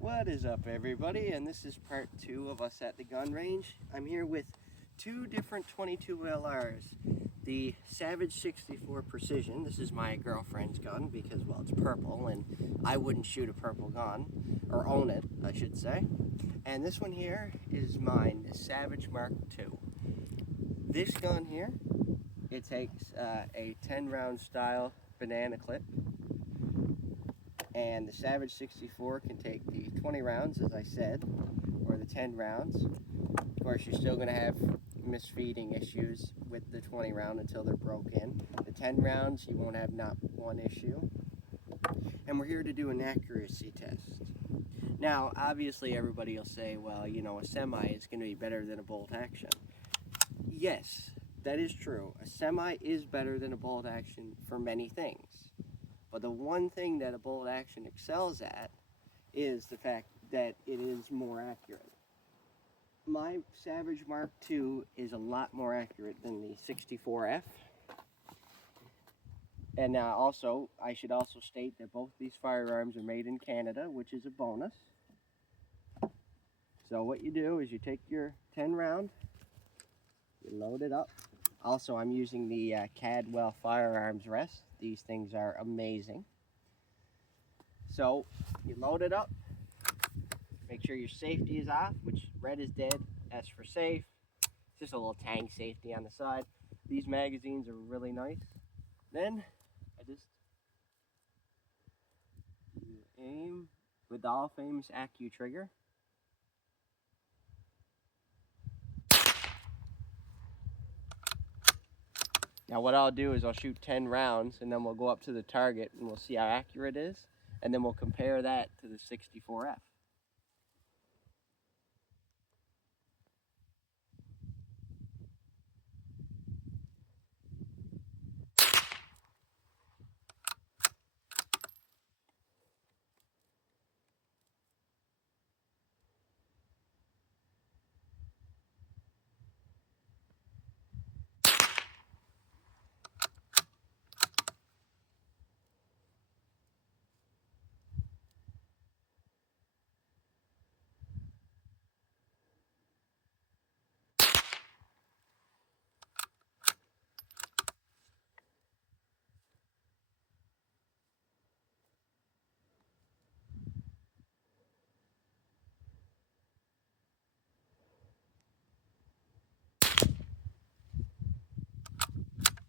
What is up, everybody? And this is part 2 of us at the gun range. I'm here with two different 22 LRs. The Savage 64 Precision. This is my girlfriend's gun because, well, it's purple and I wouldn't shoot a purple gun, or own it, I should say. And this one here is mine, the Savage Mark II. This gun here, it takes a 10-round style banana clip. And the Savage 64 can take the 20 rounds, as I said, or the 10 rounds. Of course, you're still going to have misfeeding issues with the 20 round until they're broken. The 10 rounds, you won't have not one issue. And we're here to do an accuracy test. Now, obviously, everybody will say, well, you know, a semi is going to be better than a bolt action. Yes, that is true. A semi is better than a bolt action for many things. But the one thing that a bolt action excels at is the fact that it is more accurate. My Savage Mark II is a lot more accurate than the 64F. And also, I should also state that both these firearms are made in Canada, which is a bonus. So what you do is you take your 10 round, you load it up. Also, I'm using the Cadwell Firearms Rest. These things are amazing. So you load it up, make sure your safety is off, which red is dead, S for safe. Just a little tang safety on the side. These magazines are really nice. Then I just aim with the all famous AccuTrigger. Now what I'll do is I'll shoot 10 rounds and then we'll go up to the target and we'll see how accurate it is, and then we'll compare that to the 64F.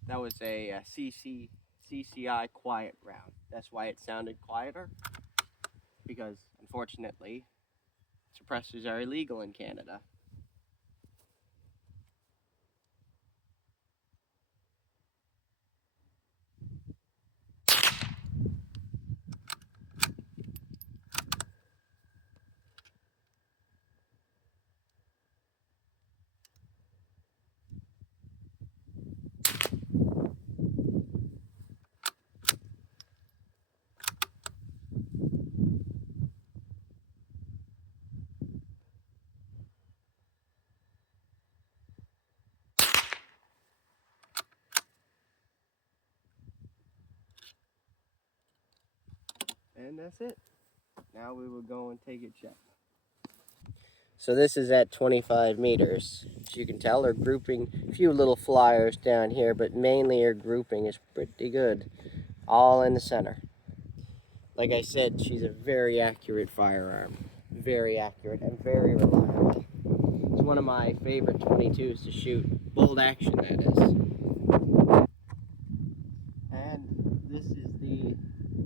That was a CCI quiet round. That's why it sounded quieter, because unfortunately, suppressors are illegal in Canada. And that's it. Now we will go and take a check. So this is at 25 meters. As you can tell, they're grouping a few little flyers down here, but mainly our grouping is pretty good. All in the center. Like I said, she's a very accurate firearm. Very accurate and very reliable. It's one of my favorite 22s to shoot. Bolt action, that is. And this is the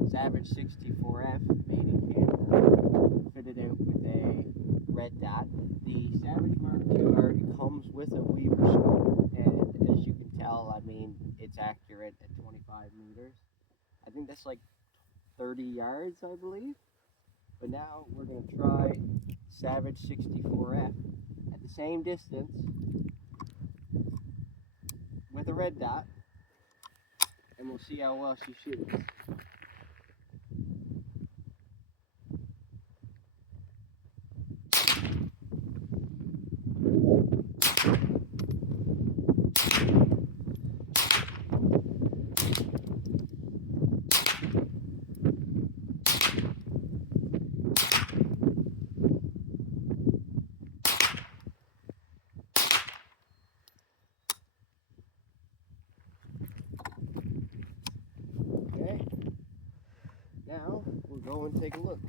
Savage 64F made in Canada. Fitted out with a red dot. The Savage Mark II already comes with a Weaver scope, and as you can tell, I mean, it's accurate at 25 meters. I think that's like 30 yards, I believe. But now we're going to try Savage 64F at the same distance with a red dot, and we'll see how well she shoots. go and take a look.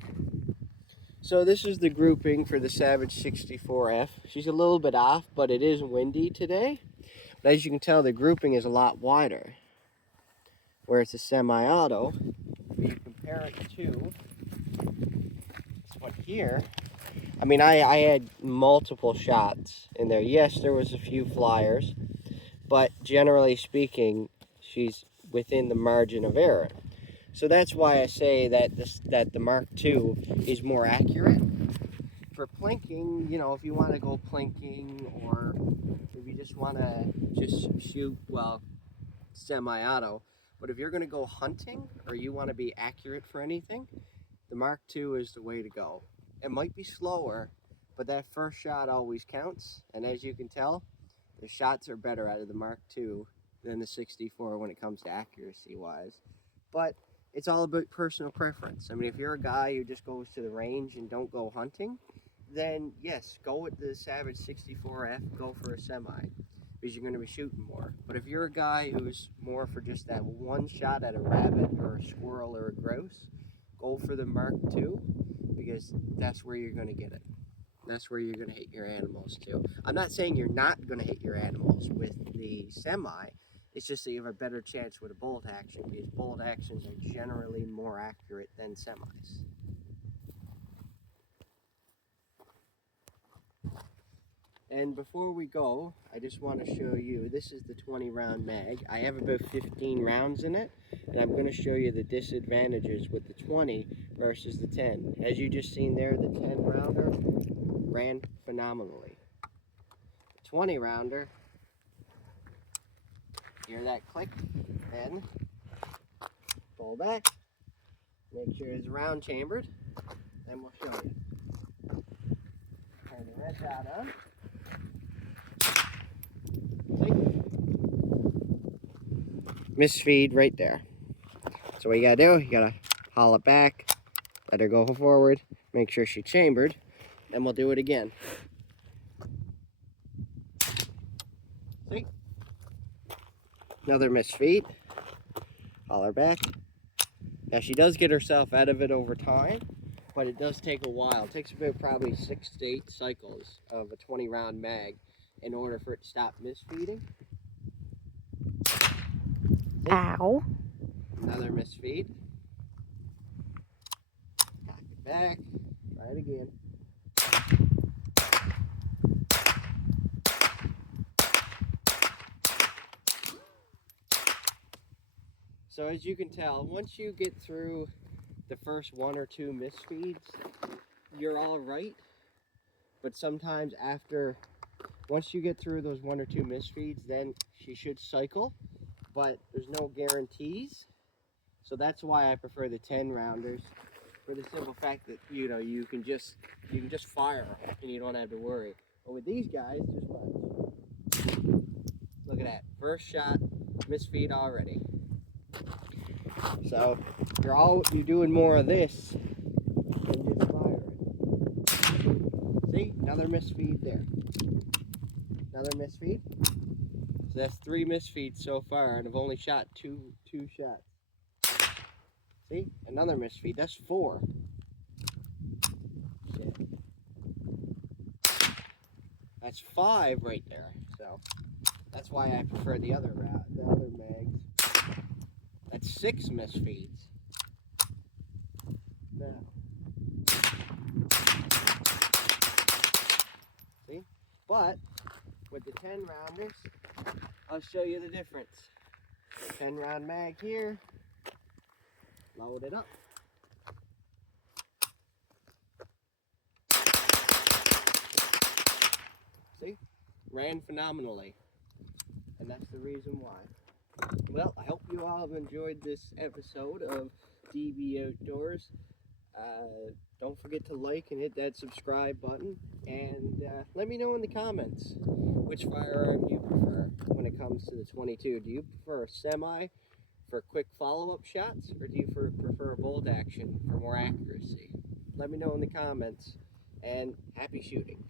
So this is the grouping for the Savage 64F. She's a little bit off, but it is windy today. But as you can tell, the grouping is a lot wider. Where it's a semi-auto, if you compare it to this one here, I mean, I had multiple shots in there. Yes, there was a few flyers, but generally speaking, she's within the margin of error. So that's why I say that the Mark II is more accurate. For plinking, you know, if you want to go plinking, or if you just want to just shoot, well, semi-auto. But if you're going to go hunting, or you want to be accurate for anything, the Mark II is the way to go. It might be slower, but that first shot always counts. And as you can tell, the shots are better out of the Mark II than the 64 when it comes to accuracy-wise. But it's all about personal preference. I mean, if you're a guy who just goes to the range and don't go hunting, then yes, go with the Savage 64F, go for a semi, because you're going to be shooting more. But if you're a guy who's more for just that one shot at a rabbit or a squirrel or a grouse, go for the Mark II, because that's where you're going to get it. That's where you're going to hit your animals too. I'm not saying you're not going to hit your animals with the semi. It's just that you have a better chance with a bolt action, because bolt actions are generally more accurate than semis. And before we go, I just want to show you, this is the 20 round mag. I have about 15 rounds in it, and I'm going to show you the disadvantages with the 20 versus the 10. As you just seen there, the 10 rounder ran phenomenally. The 20 rounder, hear that click, then pull back, make sure it's round chambered, and we'll show you. Turn the red dot on. Misfeed right there. So what you gotta do, you gotta haul it back, let her go forward, make sure she's chambered, then we'll do it again. See? Another misfeed. Haul her back. Now she does get herself out of it over time, but it does take a while. It takes about probably 6 to 8 cycles of a 20 round mag in order for it to stop misfeeding. Ow. Another misfeed. Cock it back. Try it again. So as you can tell, once you get through the first 1 or 2 misfeeds, you're all right. But sometimes once you get through those 1 or 2 misfeeds, then she should cycle. But there's no guarantees, so that's why I prefer the 10 rounders, for the simple fact that you can just fire and you don't have to worry. But with these guys, just watch. Look at that, first shot, misfeed already. So you're doing more of this than just firing. See, another misfeed there. Another misfeed. So that's 3 misfeeds so far, and I've only shot two shots. See? Another misfeed. That's 4. Shit. That's 5 right there. So that's why I prefer the other mags. That's 6 misfeeds. Now. See? But with the 10 rounders, I'll show you the difference. 10 round mag here. Load it up. See? Ran phenomenally. And that's the reason why. Well, I hope you all have enjoyed this episode of DB Outdoors. Don't forget to like and hit that subscribe button. And let me know in the comments which firearm you prefer when it comes to the 22. Do you prefer a semi for quick follow-up shots, or do you prefer a bolt action for more accuracy? Let me know in the comments, and happy shooting.